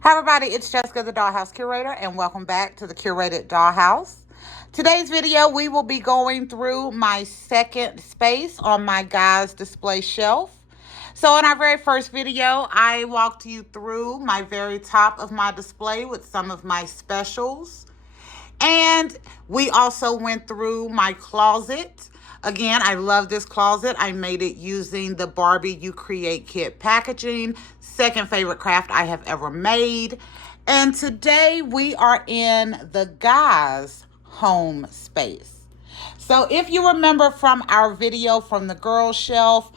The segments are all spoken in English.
Hi everybody, it's Jessica the Dollhouse Curator and welcome back to the Curated Dollhouse. Today's video we will be going through my second space on my guys display shelf. So in our very first video, I walked you through my very top of my display with some of my specials. And we also went through my closet. Again, I love this closet. I made it using the Barbie You Create Kit packaging. Second favorite craft I have ever made. And today we are in the guys' home space. So if you remember from our video from the girls shelf,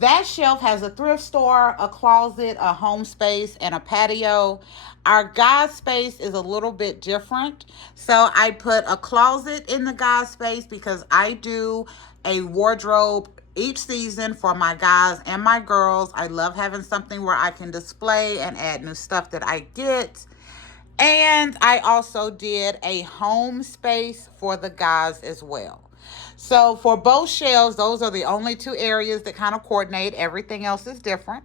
that shelf has a thrift store, a closet, a home space, and a patio. Our guys space is a little bit different. So I put a closet in the guys space because I do a wardrobe each season for my guys and my girls. I love having something where I can display and add new stuff that I get. And I also did a home space for the guys as well. So for both shelves, those are the only two areas that kind of coordinate. Everything else is different.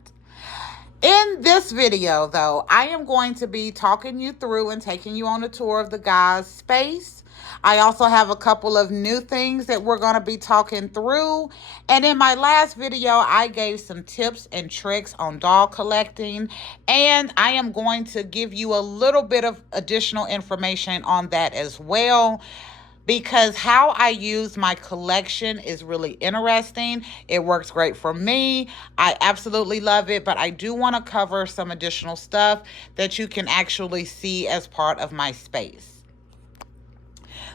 In this video, though, I am going to be talking you through and taking you on a tour of the guys' space. I also have a couple of new things that we're going to be talking through. And in my last video, I gave some tips and tricks on doll collecting. And I am going to give you a little bit of additional information on that as well, because how I use my collection is really interesting. It works great for me. I absolutely love it, but I do want to cover some additional stuff that you can actually see as part of my space.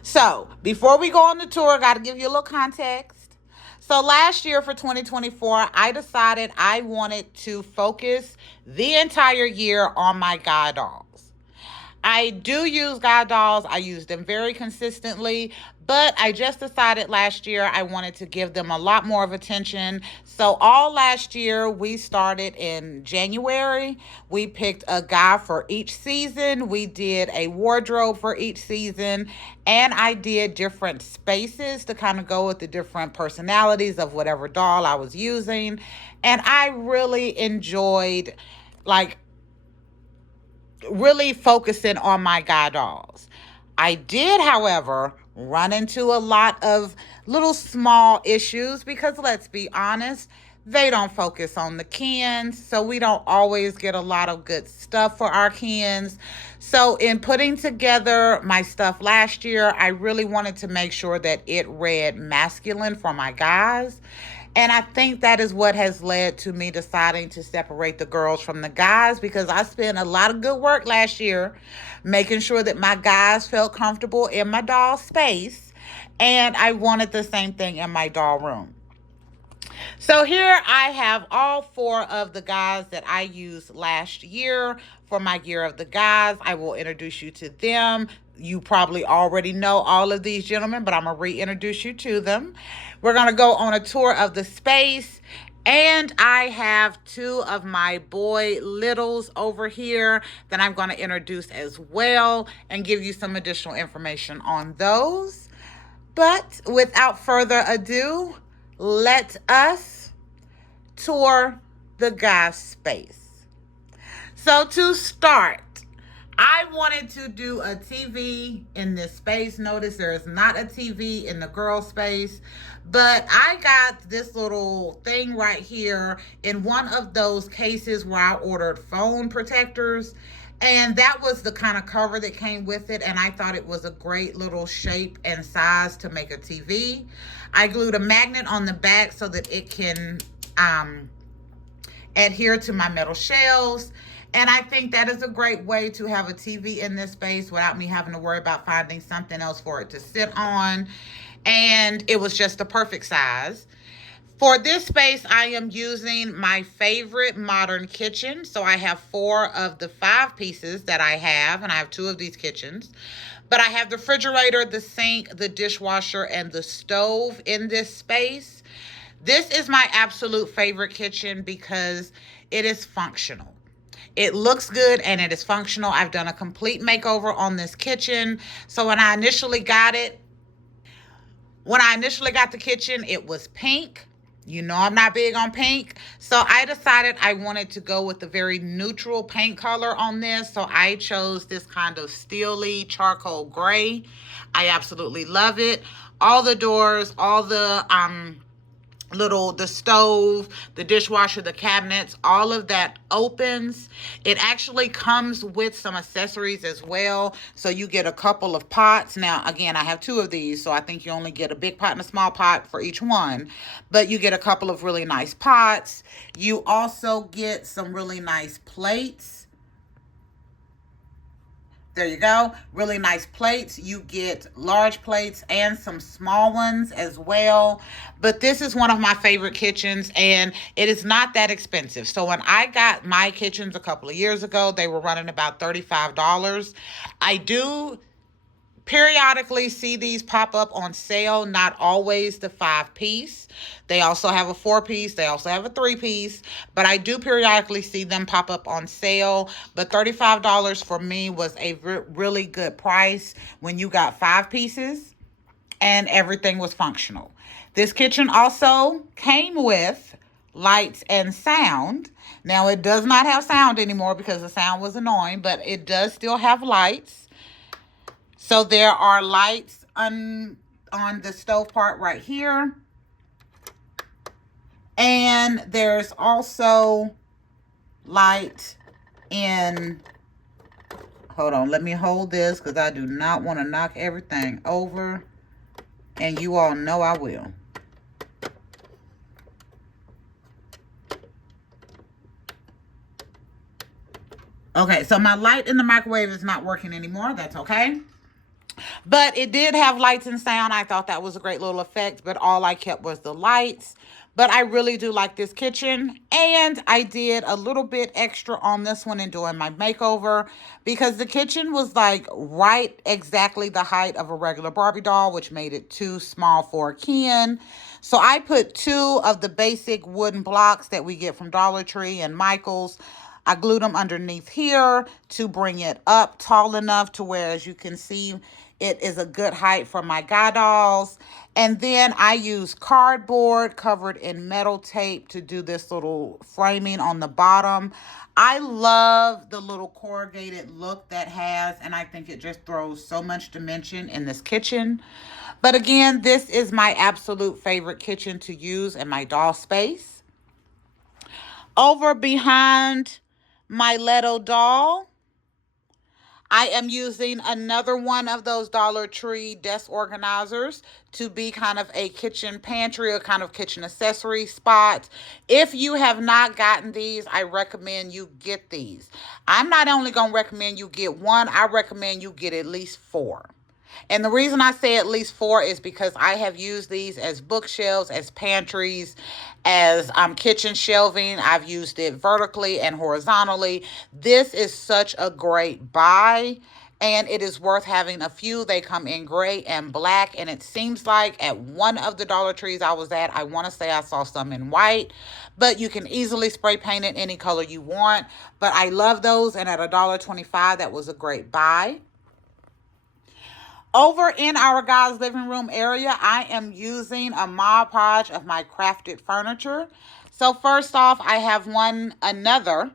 So before we go on the tour, I got to give you a little context. So last year for 2024, I decided I wanted to focus the entire year on my guide dolls. I do use guide dolls. I use them very consistently, but I just decided last year I wanted to give them a lot more of attention. So all last year, we started in January. We picked a guide for each season. We did a wardrobe for each season, and I did different spaces to kind of go with the different personalities of whatever doll I was using. And I really enjoyed, like, really focusing on my guide dolls. I did, however, run into a lot of little small issues because let's be honest, they don't focus on the Kens, so we don't always get a lot of good stuff for our Kens. So in putting together my stuff last year, I really wanted to make sure that it read masculine for my guys. And I think that is what has led to me deciding to separate the girls from the guys, because I spent a lot of good work last year making sure that my guys felt comfortable in my doll space. And I wanted the same thing in my doll room. So here I have all four of the guys that I used last year for my Year of the Guys. I will introduce you to them. You probably already know all of these gentlemen, but I'm going to reintroduce you to them. We're going to go on a tour of the space. And I have two of my boy littles over here that I'm going to introduce as well and give you some additional information on those. But without further ado, let us tour the guys' space. So to start, I wanted to do a TV in this space. Notice there is not a TV in the girl space, but I got this little thing right here in one of those cases where I ordered phone protectors. And that was the kind of cover that came with it. And I thought it was a great little shape and size to make a TV. I glued a magnet on the back so that it can adhere to my metal shelves. And I think that is a great way to have a TV in this space without me having to worry about finding something else for it to sit on. And it was just the perfect size. For this space, I am using my favorite modern kitchen. So I have 4 of the 5 pieces that I have, and I have 2 of these kitchens. But I have the refrigerator, the sink, the dishwasher, and the stove in this space. This is my absolute favorite kitchen because it is functional. It looks good and it is functional. I've done a complete makeover on this kitchen. So when I initially got the kitchen, it was pink. You know I'm not big on pink. So I decided I wanted to go with a very neutral paint color on this. So I chose this kind of steely charcoal gray. I absolutely love it. All the doors, all the the stove, the dishwasher, the cabinets, all of that opens. It actually comes with some accessories as well. So you get a couple of pots. Now, again, I have two of these, so I think you only get a big pot and a small pot for each one. But you get a couple of really nice pots. You also get some really nice plates. There you go. Really nice plates. You get large plates and some small ones as well. But this is one of my favorite kitchens, and it is not that expensive. So when I got my kitchens a couple of years ago, they were running about $35. I do periodically see these pop up on sale, not always the 5-piece. They also have a 4-piece, they also have a 3-piece, but I do periodically see them pop up on sale. But $35 for me was a really good price when you got 5 pieces and everything was functional. This kitchen also came with lights and sound. Now, it does not have sound anymore because the sound was annoying, but it does still have lights. So there are lights on the stove part right here. And there's also light in, hold on, let me hold this because I do not want to knock everything over. And you all know I will. Okay, so my light in the microwave is not working anymore. That's okay. But it did have lights and sound. I thought that was a great little effect, but all I kept was the lights. But I really do like this kitchen, and I did a little bit extra on this one in doing my makeover because the kitchen was like right exactly the height of a regular Barbie doll, which made it too small for a Ken. So I put 2 of the basic wooden blocks that we get from Dollar Tree and Michael's. I glued them underneath here to bring it up tall enough to where, as you can see, it is a good height for my guy dolls. And then I use cardboard covered in metal tape to do this little framing on the bottom. I love the little corrugated look that has, and I think it just throws so much dimension in this kitchen. But again, this is my absolute favorite kitchen to use in my doll space. Over behind my Leto doll, I am using another one of those Dollar Tree desk organizers to be kind of a kitchen pantry or kind of kitchen accessory spot. If you have not gotten these, I recommend you get these. I'm not only going to recommend you get one, I recommend you get at least 4. And the reason I say at least 4 is because I have used these as bookshelves, as pantries, as kitchen shelving. I've used it vertically and horizontally. This is such a great buy, and it is worth having a few. They come in gray and black, and it seems like at one of the Dollar Trees I was at, I want to say I saw some in white, but you can easily spray paint it any color you want. But I love those, and at $1.25, that was a great buy. Over in our guys' living room area, I am using a Mod Podge of my crafted furniture. So first off, I have another.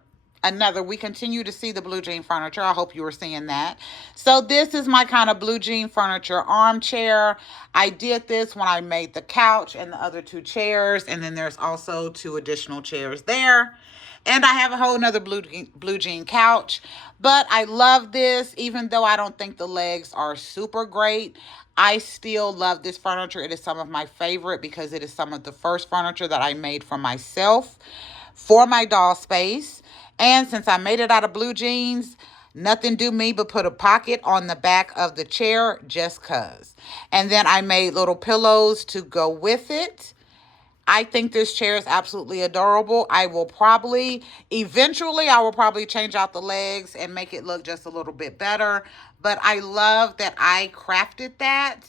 We continue to see the blue jean furniture. I hope you were seeing that. So this is my kind of blue jean furniture armchair. I did this when I made the couch and the other 2 chairs. And then there's also 2 additional chairs there. And I have a whole nother blue jean couch. But I love this, even though I don't think the legs are super great. I still love this furniture. It is some of my favorite because it is some of the first furniture that I made for myself for my doll space. And since I made it out of blue jeans, nothing do me but put a pocket on the back of the chair just cuz. And then I made little pillows to go with it. I think this chair is absolutely adorable. Eventually, I will probably change out the legs and make it look just a little bit better. But I love that I crafted that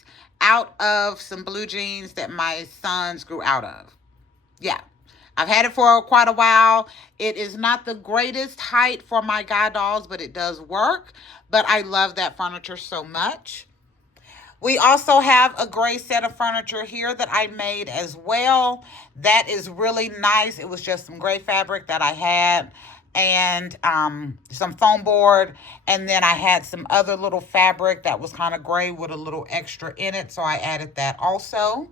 out of some blue jeans that my sons grew out of. Yeah. I've had it for quite a while. It is not the greatest height for my guy dolls, but it does work. But I love that furniture so much. We also have a gray set of furniture here that I made as well. That is really nice. It was just some gray fabric that I had and some foam board. And then I had some other little fabric that was kind of gray with a little extra in it. So I added that also.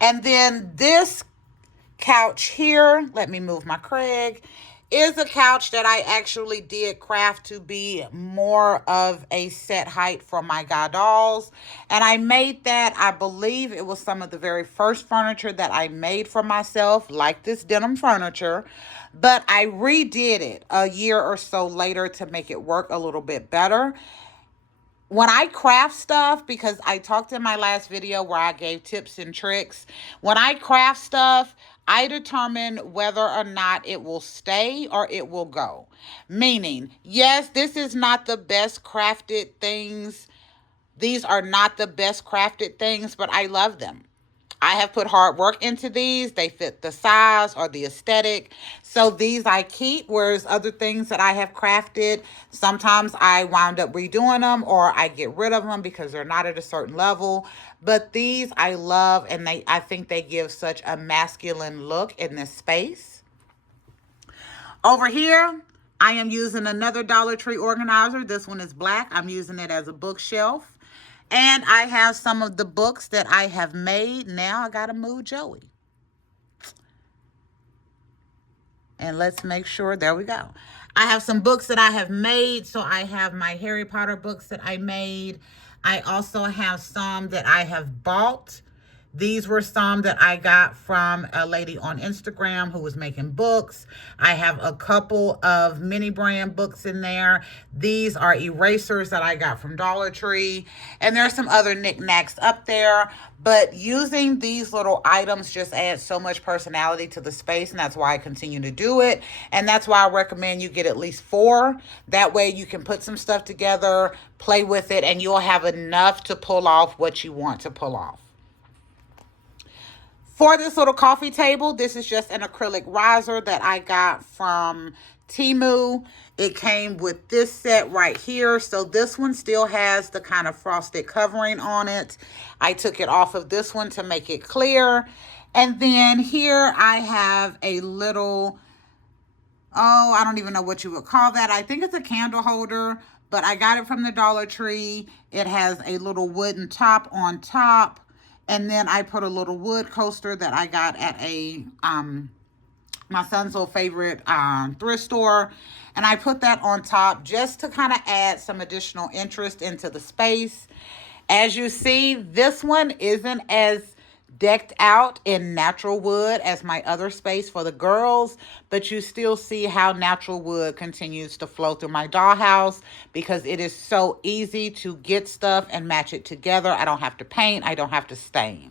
And then this couch here, let me move my Craig, is a couch that I actually did craft to be more of a set height for my guy dolls. And I made that, I believe it was some of the very first furniture that I made for myself, like this denim furniture. But I redid it a year or so later to make it work a little bit better. When I craft stuff, because I talked in my last video where I gave tips and tricks, when I craft stuff, I determine whether or not it will stay or it will go. Meaning, yes, this is not the best crafted things. These are not the best crafted things, but I love them. I have put hard work into these. They fit the size or the aesthetic. So these I keep, whereas other things that I have crafted, sometimes I wound up redoing them or I get rid of them because they're not at a certain level. But these I love, and I think they give such a masculine look in this space. Over here, I am using another Dollar Tree organizer. This one is black. I'm using it as a bookshelf. And I have some of the books that I have made. Now I got to move Joey. And let's make sure, there we go. I have some books that I have made. So I have my Harry Potter books that I made. I also have some that I have bought. These were some that I got from a lady on Instagram who was making books. I have a couple of mini brand books in there. These are erasers that I got from Dollar Tree. And there's some other knickknacks up there. But using these little items just adds so much personality to the space. And that's why I continue to do it. And that's why I recommend you get at least 4. That way you can put some stuff together, play with it, and you'll have enough to pull off what you want to pull off. For this little coffee table, this is just an acrylic riser that I got from Temu. It came with this set right here. So this one still has the kind of frosted covering on it. I took it off of this one to make it clear. And then here I have a little, oh, I don't even know what you would call that. I think it's a candle holder, but I got it from the Dollar Tree. It has a little wooden top on top. And then I put a little wood coaster that I got at a my son's little favorite thrift store. And I put that on top just to kind of add some additional interest into the space. As you see, this one isn't as decked out in natural wood as my other space for the girls, but you still see how natural wood continues to flow through my dollhouse because it is so easy to get stuff and match it together. I don't have to paint. I don't have to stain.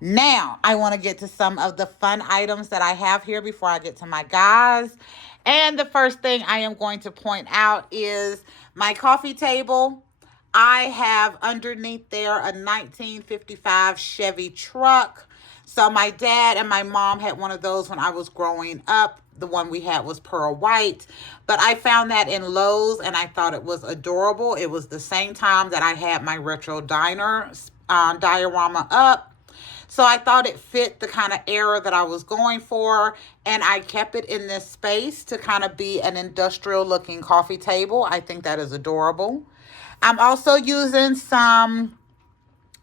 Now, I want to get to some of the fun items that I have here before I get to my guys. And the first thing I am going to point out is my coffee table. I have underneath there a 1955 Chevy truck. So my dad and my mom had one of those when I was growing up. The one we had was pearl white. But I found that in Lowe's and I thought it was adorable. It was the same time that I had my retro diner diorama up. So I thought it fit the kind of era that I was going for. And I kept it in this space to kind of be an industrial looking coffee table. I think that is adorable. I'm also using some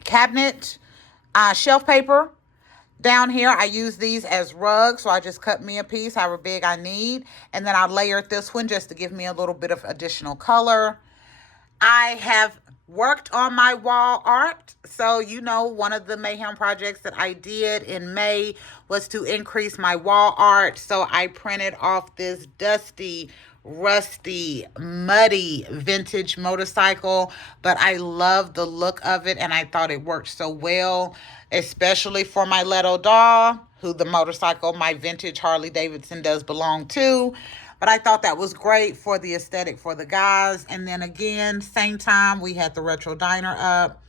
cabinet shelf paper down here. I use these as rugs, so I just cut me a piece, however big I need. And then I layered this one just to give me a little bit of additional color. I have worked on my wall art. So, you know, one of the mayhem projects that I did in May was to increase my wall art. So I printed off this dusty, rusty, muddy vintage motorcycle, but I love the look of it and I thought it worked so well, especially for my little doll, who the motorcycle, my vintage Harley Davidson, does belong to. But I thought that was great for the aesthetic for the guys. And then again, same time, we had the retro diner up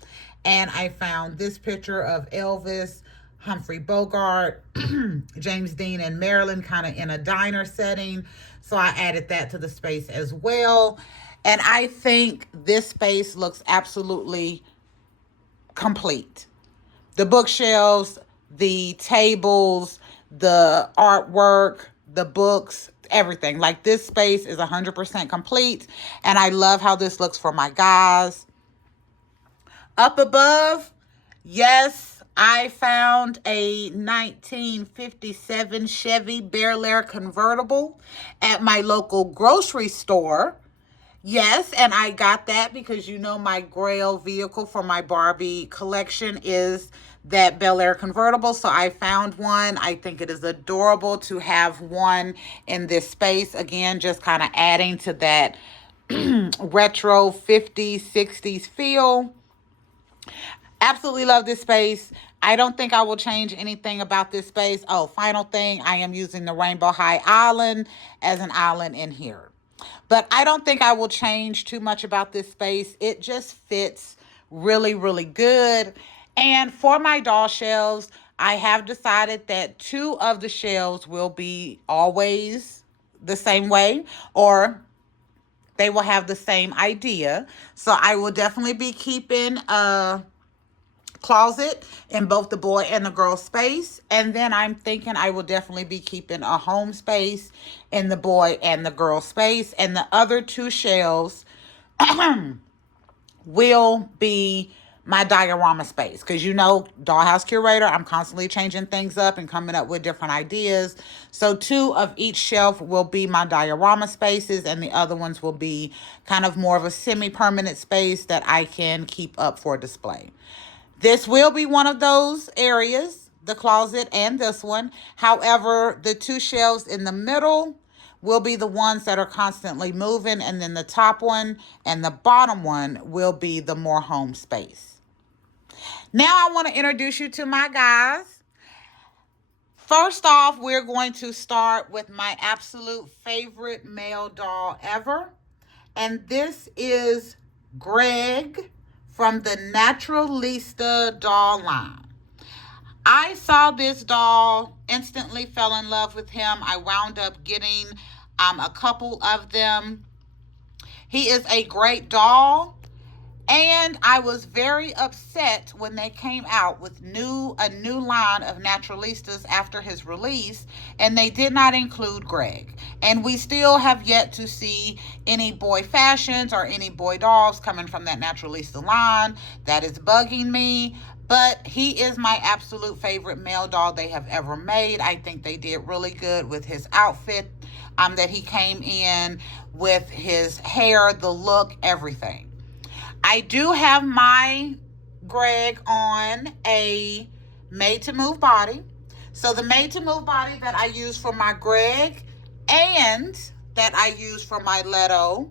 and I found this picture of Elvis, Humphrey Bogart, James Dean, and Marilyn kind of in a diner setting. So I added that to the space as well. And I think this space looks absolutely complete. The bookshelves, the tables, the artwork, the books, everything. Like, this space is 100% complete. And I love how this looks for my guys. Up above, yes, I found a 1957 Chevy Bel Air convertible at my local grocery store. Yes, and I got that because you know my grail vehicle for my Barbie collection is that Bel Air convertible. So I found one. I think it is adorable to have one in this space. Again, just kind of adding to that retro 50s, 60s feel. Absolutely love this space. I don't think I will change anything about this space. Oh, final thing, I am using the Rainbow High Island as an island in here. But I don't think I will change too much about this space. It just fits really, really good. And for my doll shelves, I have decided that 2 of the shelves will be always the same way, or they will have the same idea. So I will definitely be keeping a closet in both the boy and the girl space. And then I'm thinking I will definitely be keeping a home space in the boy and the girl space. And the other 2 shelves will be my diorama space. Because you know, Dollhouse Curator, I'm constantly changing things up and coming up with different ideas. So 2 of each shelf will be my diorama spaces, and the other ones will be kind of more of a semi-permanent space that I can keep up for display. This will be one of those areas, the closet and this one. However, the 2 shelves in the middle will be the ones that are constantly moving, and then the top one and the bottom one will be the more home space. Now I want to introduce you to my guys. First off, we're going to start with my absolute favorite male doll ever. And this is Greg from the Naturalista doll line. I saw this doll, instantly fell in love with him. I wound up getting a couple of them. He is a great doll, and I was very upset when they came out with a new line of Naturalistas after his release, and they did not include Greg. And we still have yet to see any boy fashions or any boy dolls coming from that Naturalista line. That is bugging me. But he is my absolute favorite male doll they have ever made. I think they did really good with his outfit that he came in with, his hair, the look, everything. I do have my Greg on a made-to-move body. So the made-to-move body that I use for my Greg and that I use for my Leto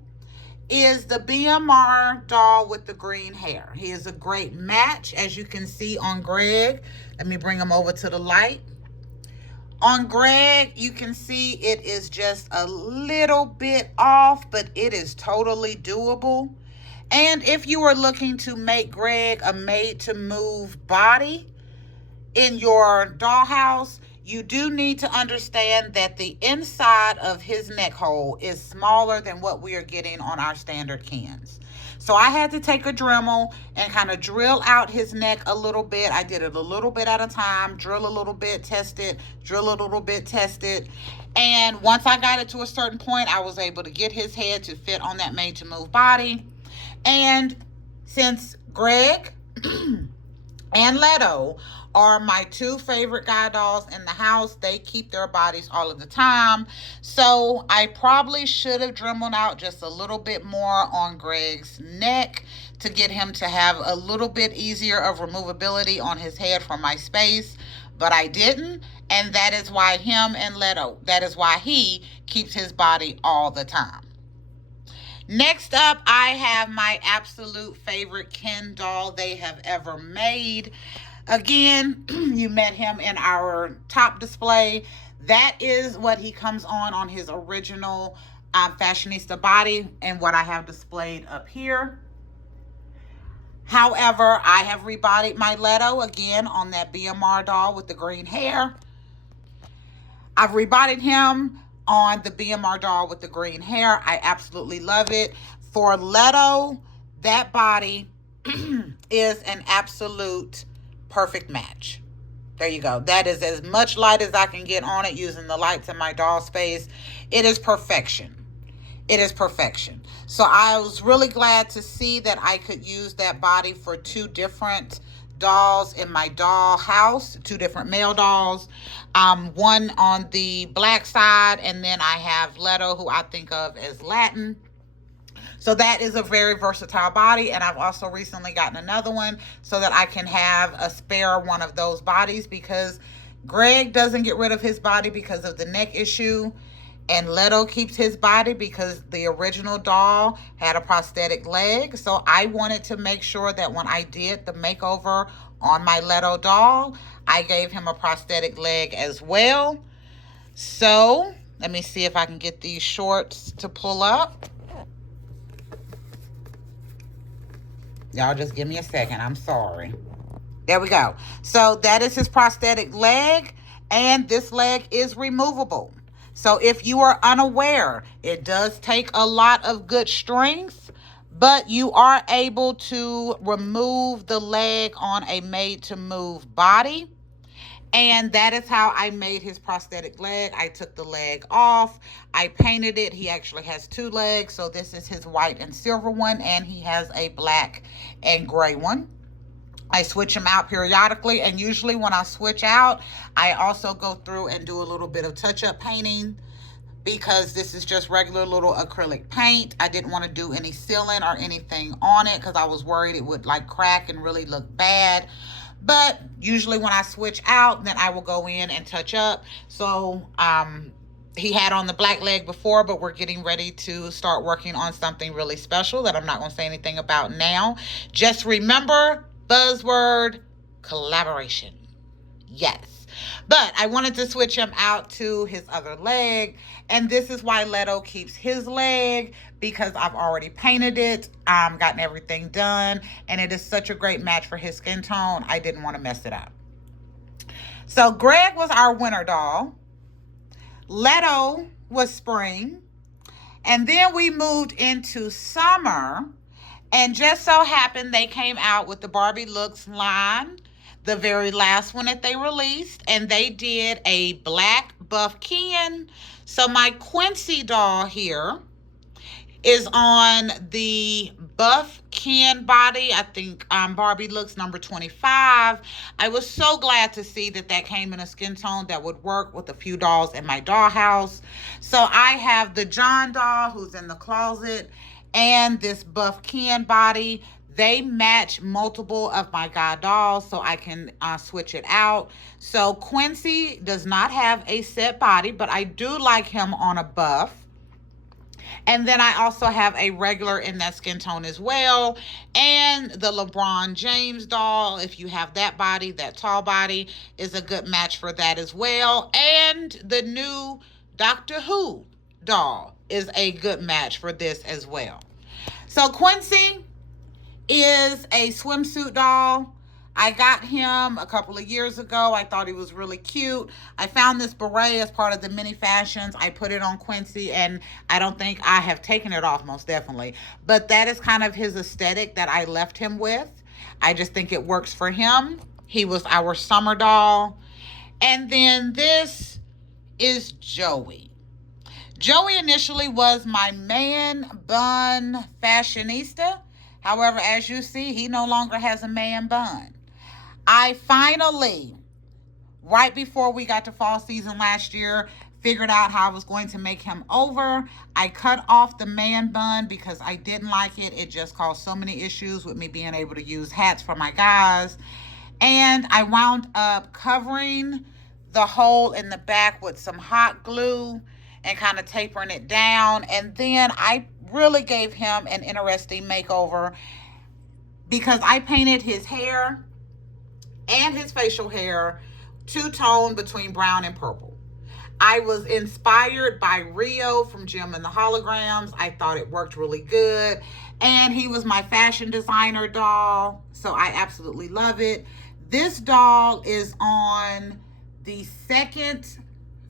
is the BMR doll with the green hair. He is a great match, as you can see on Greg. Let me bring him over to the light. On Greg, you can see it is just a little bit off, but it is totally doable. And if you are looking to make Greg a made-to-move body in your dollhouse, you do need to understand that the inside of his neck hole is smaller than what we are getting on our standard cans. So I had to take a Dremel and kind of drill out his neck a little bit. I did it a little bit at a time, drill a little bit, test it, drill a little bit, test it. And once I got it to a certain point, I was able to get his head to fit on that made-to-move body. And since Greg and Leto are my 2 favorite guy dolls in the house, they keep their bodies all of the time. So I probably should have dremeled out just a little bit more on Greg's neck to get him to have a little bit easier of removability on his head from my space. But I didn't, and that is why that is why he keeps his body all the time. Next up, I have my absolute favorite Ken doll they have ever made. Again, you met him in our top display. That is what he comes on his original fashionista body and what I have displayed up here. However, I have rebodied my Leto again on that BMR doll with the green hair. I've rebodied him on the BMR doll with the green hair. I absolutely love it. For Leto, that body is an absolute perfect match. There you go. That is as much light as I can get on it using the lights in my doll space. It is perfection. It is perfection. So I was really glad to see that I could use that body for two different dolls in my doll house, two different male dolls. One on the black side, and then I have Leto, who I think of as Latin. So that is a very versatile body, and I've also recently gotten another one so that I can have a spare one of those bodies, because Greg doesn't get rid of his body because of the neck issue, and Leto keeps his body because the original doll had a prosthetic leg. So I wanted to make sure that when I did the makeover on my Leto doll, I gave him a prosthetic leg as well. So let me see if I can get these shorts to pull up. Y'all just give me a second. I'm sorry. There we go. So that is his prosthetic leg, and this leg is removable. So if you are unaware, it does take a lot of good strength, but you are able to remove the leg on a made-to-move body. And that is how I made his prosthetic leg. I took the leg off. I painted it. He actually has two legs. So this is his white and silver one, and he has a black and gray one. I switch them out periodically, and usually when I switch out, I also go through and do a little bit of touch-up painting, because this is just regular little acrylic paint. I didn't want to do any sealing or anything on it because I was worried it would like crack and really look bad. But usually when I switch out, then I will go in and touch up. So he had on the black leg before, but we're getting ready to start working on something really special that I'm not going to say anything about now. Just remember, buzzword, collaboration. Yes. But I wanted to switch him out to his other leg. And this is why Leto keeps his leg, because I've already painted it, gotten everything done, and it is such a great match for his skin tone. I didn't want to mess it up. So Greg was our winter doll. Leto was spring. And then we moved into summer. And just so happened they came out with the Barbie Looks line, the very last one that they released, and they did a black buff Ken. So my Quincy doll here is on the buff Ken body. I think Barbie Looks number 25. I was so glad to see that that came in a skin tone that would work with a few dolls in my dollhouse. So I have the John doll who's in the closet, and this buff Ken body. They match multiple of my guy dolls, so I can switch it out. So Quincy does not have a set body, but I do like him on a buff. And then I also have a regular in that skin tone as well. And the LeBron James doll, if you have that body, that tall body, is a good match for that as well. And the new Doctor Who doll is a good match for this as well. So Quincy is a swimsuit doll. I got him a couple of years ago. I thought he was really cute. I found this beret as part of the mini fashions. I put it on Quincy, and I don't think I have taken it off, most definitely. But that is kind of his aesthetic that I left him with. I just think it works for him. He was our summer doll. And then this is Joey. Joey initially was my man bun fashionista. However, as you see, he no longer has a man bun. I finally, right before we got to fall season last year, figured out how I was going to make him over. I cut off the man bun because I didn't like it. It just caused so many issues with me being able to use hats for my guys. And I wound up covering the hole in the back with some hot glue and kind of tapering it down. And then I really gave him an interesting makeover because I painted his hair and his facial hair two-tone between brown and purple. I was inspired by Rio from Jim and the Holograms. I thought it worked really good. And he was my fashion designer doll, so I absolutely love it. This doll is on the second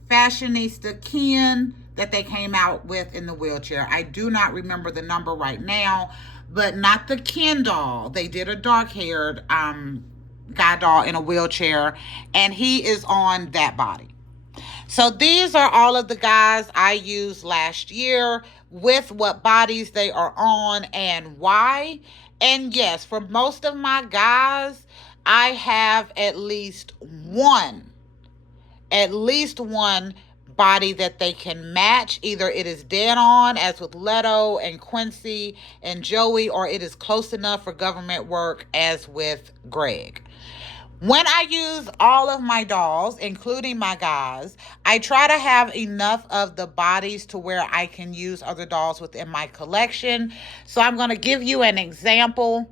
Fashionista Ken that they came out with in the wheelchair. I do not remember the number right now, but not the Ken doll. They did a dark-haired guy doll in a wheelchair, and he is on that body. So these are all of the guys I used last year, with what bodies they are on and why. And yes, for most of my guys, I have at least one body that they can match. Either it is dead on, as with Leto and Quincy and Joey, or it is close enough for government work, as with Greg. When I use all of my dolls, including my guys, I try to have enough of the bodies to where I can use other dolls within my collection. So I'm going to give you an example.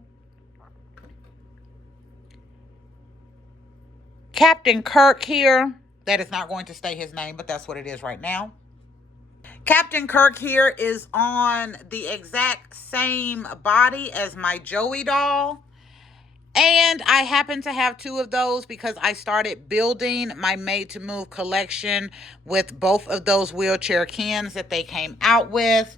Captain Kirk here, that is not going to stay his name, but that's what it is right now. Captain Kirk here is on the exact same body as my Joey doll. And I happen to have two of those because I started building my Made to Move collection with both of those wheelchair Kens that they came out with.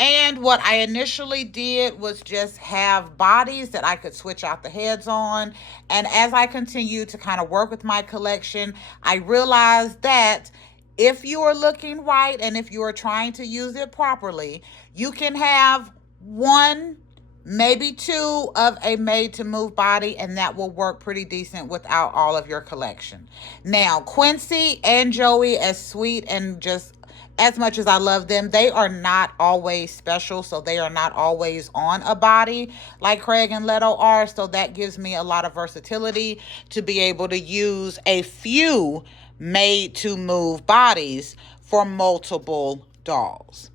And what I initially did was just have bodies that I could switch out the heads on. And as I continued to kind of work with my collection, I realized that if you are looking right and if you are trying to use it properly, you can have one, maybe two of a Made to Move body, and that will work pretty decent without all of your collection. Now, Quincy and Joey, as sweet and just as much as I love them, they are not always special, so they are not always on a body like Craig and Leto are, so that gives me a lot of versatility to be able to use a few Made to Move bodies for multiple dolls.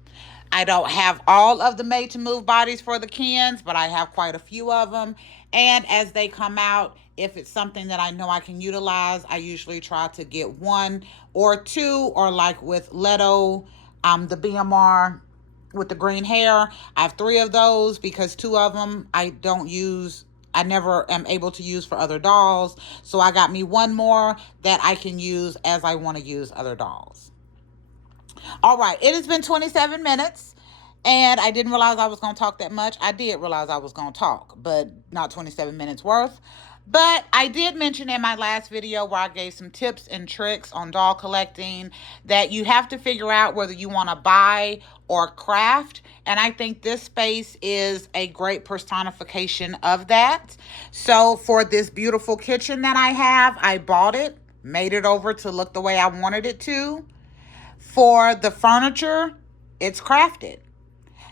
I don't have all of the Made to Move bodies for the Kens, but I have quite a few of them. And as they come out, if it's something that I know I can utilize, I usually try to get one or two, or like with Leto, the BMR with the green hair, I have three of those because two of them I don't use. I never am able to use for other dolls. So I got me one more that I can use as I want to use other dolls. All right, it has been 27 minutes, and I didn't realize I was going to talk that much. I did realize I was going to talk, but not 27 minutes worth. But I did mention in my last video where I gave some tips and tricks on doll collecting that you have to figure out whether you want to buy or craft. And I think this space is a great personification of that. So for this beautiful kitchen that I have, I bought it, made it over to look the way I wanted it to. For the furniture, it's crafted.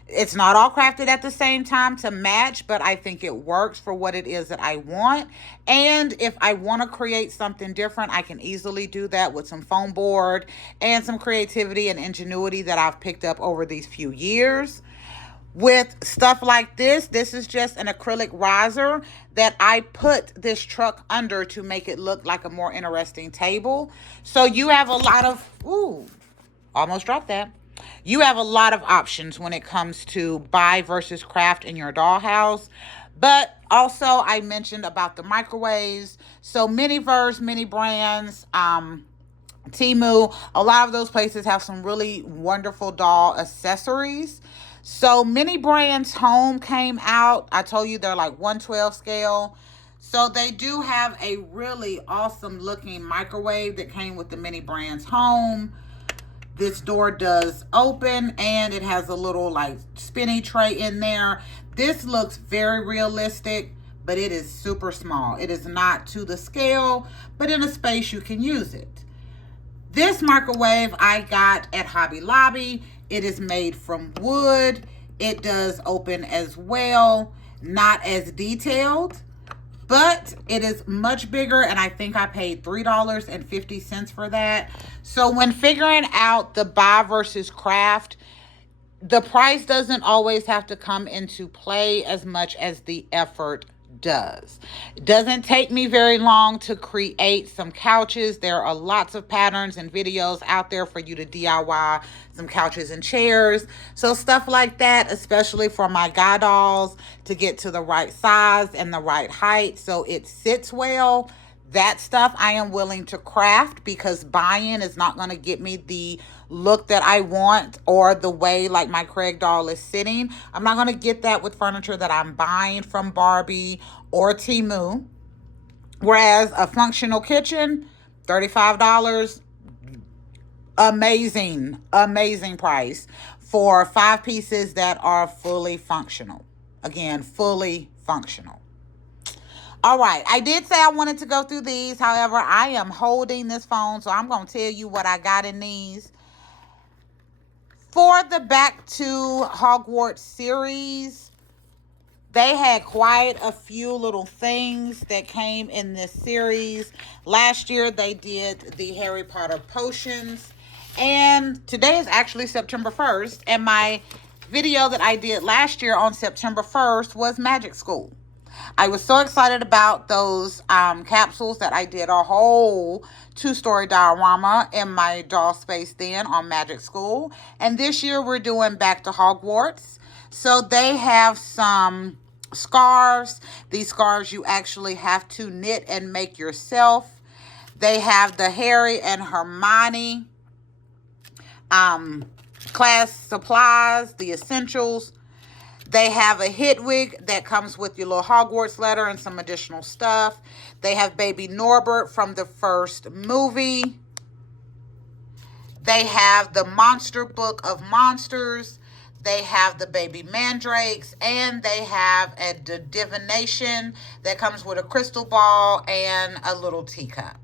It's not all crafted at the same time to match, but I think it works for what it is that I want. And if I want to create something different, I can easily do that with some foam board and some creativity and ingenuity that I've picked up over these few years. With stuff like this is just an acrylic riser that I put this truck under to make it look like a more interesting table. So you have a lot of, almost dropped that. You have a lot of options when it comes to buy versus craft in your dollhouse. But also I mentioned about the microwaves. So Miniverse, Mini Brands, Temu, a lot of those places have some really wonderful doll accessories. So Mini Brands Home came out. I told you they're like 1/12 scale. So they do have a really awesome looking microwave that came with the Mini Brands Home. This door does open and it has a little like spinny tray in there. This looks very realistic, but it is super small. It is not to the scale, but in a space you can use it. This microwave I got at Hobby Lobby. It is made from wood. It does open as well, not as detailed, but it is much bigger, and I think I paid $3.50 for that. So when figuring out the buy versus craft, the price doesn't always have to come into play as much as the effort does. It doesn't take me very long to create some couches. There are lots of patterns and videos out there for you to DIY some couches and chairs. So stuff like that, especially for my guy dolls, to get to the right size and the right height so it sits well. That stuff I am willing to craft because buying is not going to get me the look that I want or the way like my Craig doll is sitting. I'm not going to get that with furniture that I'm buying from Barbie or Temu. Whereas a functional kitchen, $35, amazing, amazing price for 5 pieces that are fully functional. Again, fully functional. All right, I did say I wanted to go through these. However, I am holding this phone, so I'm going to tell you what I got in these. For the Back to Hogwarts series, they had quite a few little things that came in this series. Last year, they did the Harry Potter potions. And today is actually September 1st. And my video that I did last year on September 1st was Magic School. I was so excited about those capsules that I did a whole 2-story diorama in my doll space then on Magic School. And this year we're doing Back to Hogwarts. So they have some scarves. These scarves you actually have to knit and make yourself. They have the Harry and Hermione class supplies, the essentials. They have a Hedwig that comes with your little Hogwarts letter and some additional stuff. They have baby Norbert from the first movie. They have the Monster Book of Monsters. They have the baby mandrakes, and they have a divination that comes with a crystal ball and a little teacup.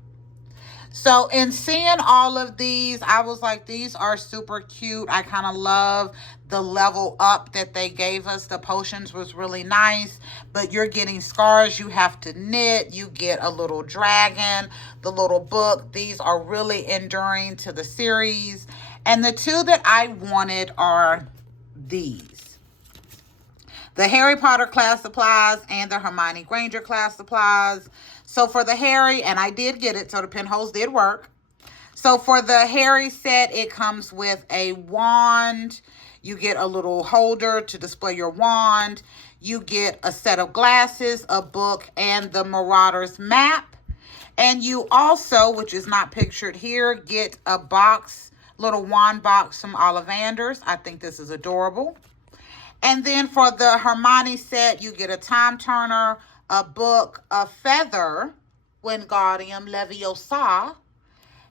So in seeing all of these, I was like, these are super cute. I kind of love the level up that they gave us. The potions was really nice, but you're getting scars you have to knit. You get a little dragon, the little book. These are really enduring to the series. And the two that I wanted are these. The Harry Potter class supplies and the Hermione Granger class supplies. So for the Harry, and I did get it, so the pinholes did work. So for the Harry set, it comes with a wand. You get a little holder to display your wand. You get a set of glasses, a book, and the Marauders map. And you also, which is not pictured here, get a box, little wand box from Ollivanders. I think this is adorable. And then for the Hermione set, you get a time turner, a book, a feather, Wingardium Leviosa,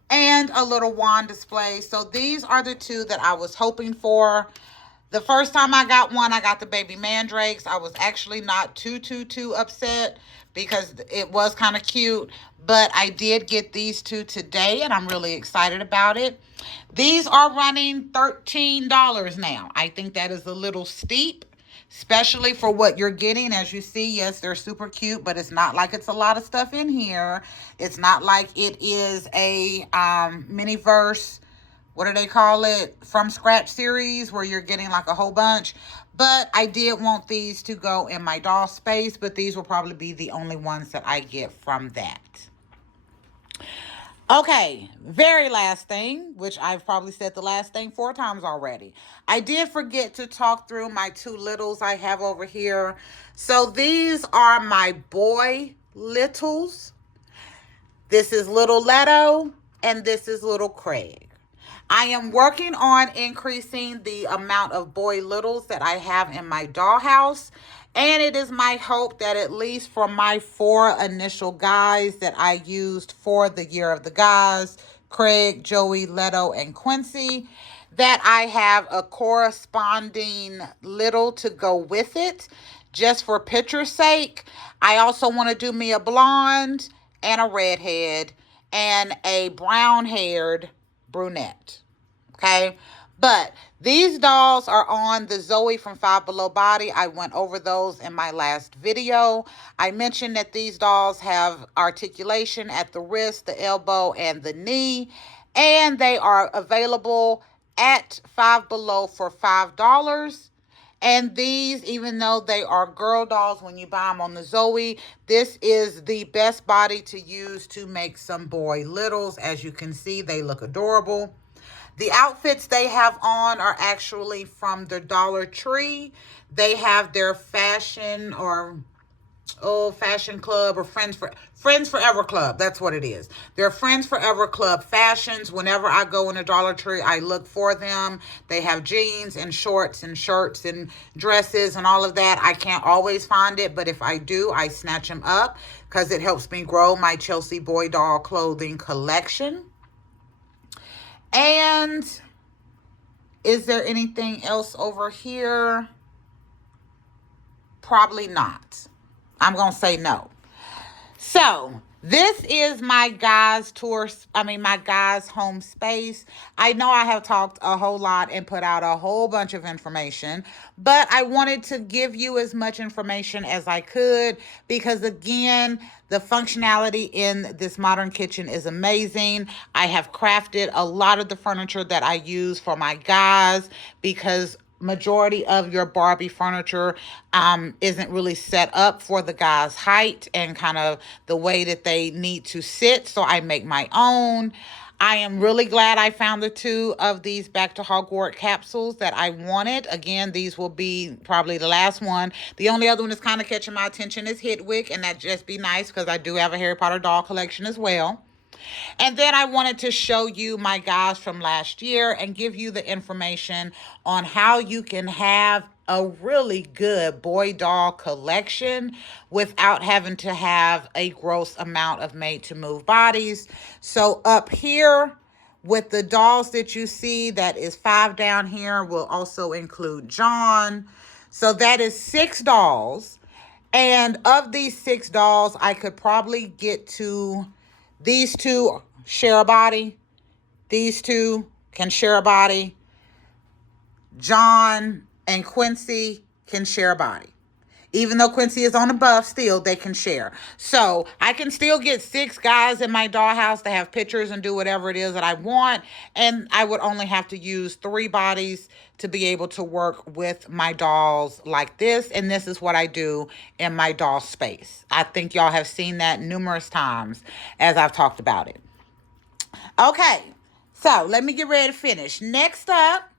and a little wand display. So these are the two that I was hoping for. The first time I got one, I got the baby mandrakes. I was actually not too upset because it was kind of cute. But I did get these two today, and I'm really excited about it. These are running $13 now. I think that is a little steep, especially for what you're getting. As you see, yes, they're super cute, but it's not like it's a lot of stuff in here. It's not like it is a Miniverse, what do they call it, from scratch series where you're getting like a whole bunch. But I did want these to go in my doll space, but these will probably be the only ones that I get from that. Okay, very last thing, which I've probably said the last thing 4 times already. I did forget to talk through my 2 littles I have over here. So these are my boy littles. This is little Leto, and this is little Craig. I am working on increasing the amount of boy littles that I have in my dollhouse. And it is my hope that at least for my 4 initial guys that I used for the Year of the Guys, Craig, Joey, Leto, and Quincy, that I have a corresponding little to go with it, just for picture's sake. I also want to do me a blonde and a redhead and a brown-haired brunette. Okay? But these dolls are on the Zoe from Five Below body. I went over those in my last video. I mentioned that these dolls have articulation at the wrist, the elbow, and the knee. And they are available at Five Below for $5. And these, even though they are girl dolls, when you buy them on the Zoe, this is the best body to use to make some boy littles. As you can see, they look adorable. The outfits they have on are actually from the Dollar Tree. They have their fashion or Fashion Club or Friends Forever Club. That's what it is. They're Friends Forever Club fashions. Whenever I go in a Dollar Tree, I look for them. They have jeans and shorts and shirts and dresses and all of that. I can't always find it, but if I do, I snatch them up because it helps me grow my Chelsea boy doll clothing collection. And is there anything else over here? Probably not. I'm going to say no. So, this is my guys' my guys' home space. I know I have talked a whole lot and put out a whole bunch of information, but I wanted to give you as much information as I could because, again, the functionality in this modern kitchen is amazing. I have crafted a lot of the furniture that I use for my guys because majority of your Barbie furniture isn't really set up for the guy's height and kind of the way that they need to sit. So I make my own. I am really glad I found the two of these Back to Hogwarts capsules that I wanted. Again, these will be probably the last one. The only other one that's kind of catching my attention is Hedwig, and that just be nice because I do have a Harry Potter doll collection as well. And then I wanted to show you my guys from last year and give you the information on how you can have a really good boy doll collection without having to have a gross amount of made to move bodies. So up here with the dolls that you see, that is 5 down here, will also include John. So that is 6 dolls. And of these 6 dolls, I could probably get to these 2 share a body. These 2 can share a body. John and Quincy can share a body. Even though Quincy is on the buff, still they can share. So I can still get 6 guys in my dollhouse to have pictures and do whatever it is that I want. And I would only have to use 3 bodies to be able to work with my dolls like this. And this is what I do in my doll space. I think y'all have seen that numerous times as I've talked about it. Okay, so let me get ready to finish. Next up,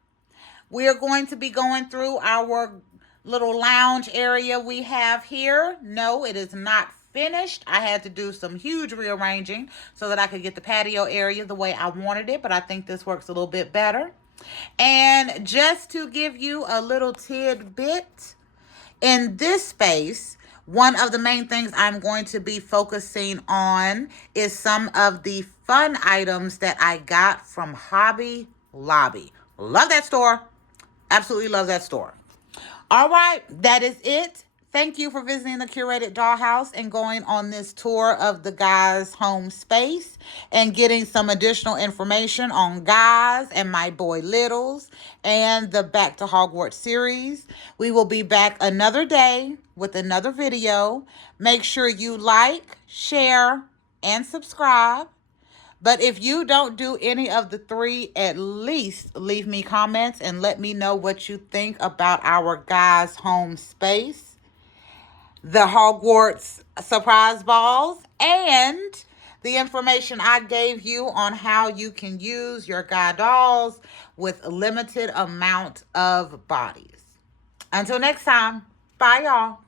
we are going to be going through our little lounge area we have here. No, it is not finished. I had to do some huge rearranging so that I could get the patio area the way I wanted it, but I think this works a little bit better. And just to give you a little tidbit, in this space, one of the main things I'm going to be focusing on is some of the fun items that I got from Hobby Lobby. Love that store. Absolutely love that store. All right, that is it. Thank you for visiting the Curated Dollhouse and going on this tour of the guys' home space and getting some additional information on guys and my boy Littles and the Back to Hogwarts series. We will be back another day with another video. Make sure you like, share, and subscribe. But if you don't do any of the 3, at least leave me comments and let me know what you think about our guys' home space, the Hogwarts surprise balls, and the information I gave you on how you can use your guy dolls with a limited amount of bodies. Until next time, bye y'all.